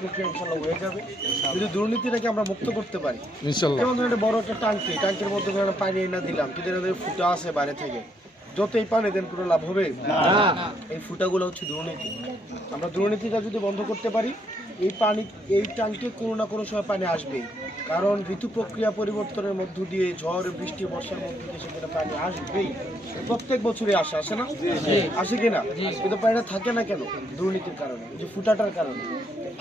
প্রক্রিয়া ইনশাল্লাহ হয়ে যাবে। যদি দুর্নীতিটাকে আমরা মুক্ত করতে পারি। ইনশাল্লাহ। যেমন ধরেন একটা বড় একটা টাঙ্কি টাঙ্কির মধ্যে পানি এনে দিলাম কিন্তু ফুটা আছে বাইরে থেকে যতই পানি দেন কোনো লাভ হবে এই ফুটাগুলো হচ্ছে দুর্নীতি। আমরা দুর্নীতিটা যদি বন্ধ করতে পারি এই পানি এই ট্যাঙ্কে কোনো না কোনো সময় পানি আসবেই। কারণ ঋতু প্রক্রিয়া পরিবর্তনের মধ্য দিয়ে ঝড় বৃষ্টি বর্ষার মধ্য দিয়ে সেখানে পানি আসবেই। প্রত্যেক বছরই আসে আসে না? আসে কিনা কিন্তু পানিটা থাকে না কেন? দুর্নীতির কারণে এই যে ফুটাটার কারণে।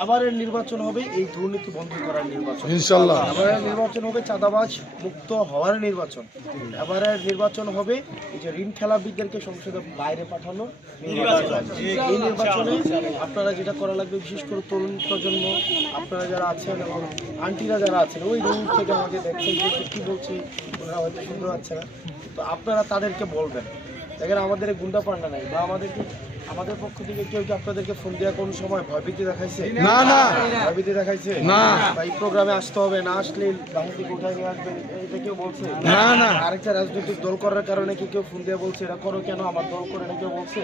আবার এর নির্বাচন হবে এই দুর্নীতি বন্ধ করার নির্বাচন। আবার এবারে নির্বাচন হবে চাঁদাবাজ মুক্ত হওয়ার নির্বাচন। এবারে নির্বাচন হবে এই যে ঋণ খেলাবিদদেরকে সংসদে বাইরে পাঠানো এই নির্বাচনে। আপনারা যেটা করা লাগবে বিশেষ করে তরুণ প্রজন্ম আপনারা যারা আছেন এবং আন্টিরা যারা আছেন ওই রুম থেকে আমাকে দেখছেন যে কি বলছি ওনারা হয়তো শুনতে পাচ্ছে না। তো আপনারা তাদেরকে বলবেন। দেখেন আমাদের গুন্ডা পান্ডা নাই বা আমাদেরকে আমাদের পক্ষ থেকে কেউ কি আপনাদেরকে ফোন দেওয়া কোন সময় ভয়ভীতি দেখাইছে? না না। ভয়ভীতি দেখাইছে? না। এই প্রোগ্রামে আসতে হবে না আসলে থেকে উঠাই নিয়ে আসবেন এটা কেউ বলছে? না, না। আরেকটা রাজনৈতিক দল করার কারণে কি কেউ ফোন দিয়ে বলছে? এটা করো কেন? আমার দল করে না কেউ বলছে?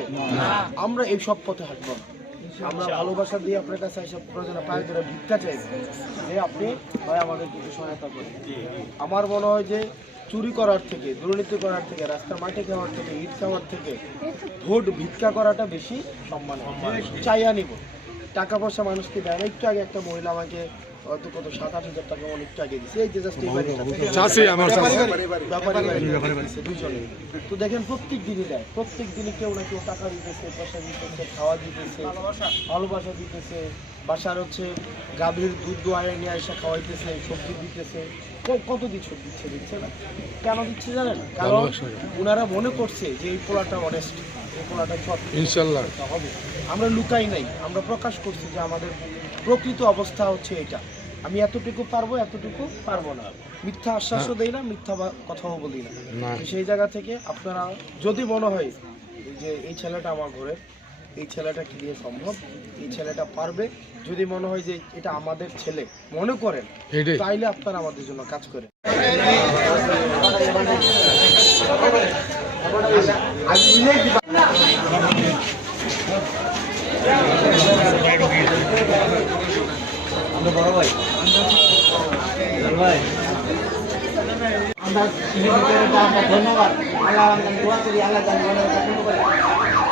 আমরা এই সব পথে হাঁটবো। আমরা ভালোবাসা দিয়ে আপনার কাছে এসব প্রয়োজনে পায়ে ধরে ভিক্ষা চাইব। যে আপনি ভাই আমাদের কিছু সহায়তা করেন। আমার মনে হয় যে চুরি করার থেকে দুর্নীতি করার থেকে রাস্তার মাঠে খাওয়ার থেকে ইট খাওয়ার থেকে ভোট ভিক্ষা করাটা বেশি সম্মান চাইয়া নিব। টাকা পয়সা মানুষকে দেয় না? একটু আগে একটা মহিলা আমাকে হয়তো কত সাত আট হাজার টাকা একটু আগে দিচ্ছে এই যে জাস্ট দুজনে। তো দেখেন প্রত্যেক দিনই দেয়। প্রত্যেক দিনই কেউ না কেউ টাকা দিতেছে পয়সা দিতেছে খাওয়া দিতেছে ভালোবাসা দিতেছে। বাসার হচ্ছে গাভীর দুধ দোয়ারে নিয়ে এসে খাওয়াইতেছে সবজি দিতেছে। কত কিছু দিচ্ছে দিচ্ছে না। কেন দিচ্ছে জানেন? কারণ ওনারা মনে করছে যে এই পোলাটা অনেস্ট এই পোলাটা সৎ। ইনশাল্লাহ। হবে আমরা লুকাই নাই আমরা প্রকাশ করছি যে আমাদের প্রকৃত অবস্থা হচ্ছে এটা। আমি এতটুকু পারব এতটুকু পারব না। মিথ্যা আশ্বাসও দেই না মিথ্যা কথাও বলি না। সেই জায়গা থেকে আপনারা যদি মনে হয় যে এই ছেলেটা আমার ঘরে এই ছেলেটা কি দিয়ে সম্ভব? এই ছেলেটা পারবে? যদি মনে হয় যে এটা আমাদের ছেলে মনে করেন তাইলে আপনারা আমাদের জন্য কাজ আমরা ধন্যবাদ। আল্লাহ আমাকে দোয়া করি আল্লাহ জানি করে।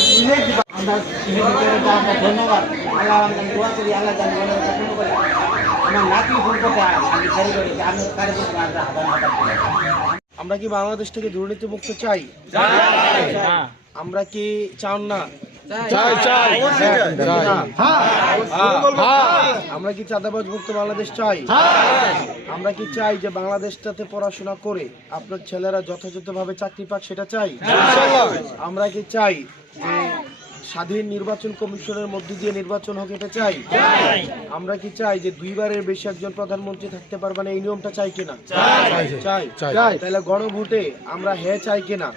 শিশুদেরকে আমরা ধন্যবাদ আল্লাহ আমাকে দোয়া করি আল্লাহ জানি আমার নাতি করতে আমি করি আমি কারে আমরা হাজার হাজার আমরা কি বাংলাদেশ থেকে দুর্নীতি মুক্ত চাই। আমরা কি চান না? চাই চাই। চাই। আমরা কি চাঁদাবাজ মুক্ত বাংলাদেশ চাই? আমরা কি চাই যে বাংলাদেশটাতে পড়াশোনা করে আপনার ছেলেরা যথাযথভাবে চাকরি পাক সেটা চাই? আমরা কি চাই যে স্বাধীন নির্বাচন কমিশনের মধ্য দিয়ে নির্বাচন হোক এটা চাই? আমরা কি চাই যে দুইবারের বেশি একজন প্রধানমন্ত্রী থাকতে পারবে না? এই নিয়মটা চাই কিনা চাই। চাই। চাই। তাহলে গণভোটে আমরা হ্যাঁ চাই কিনা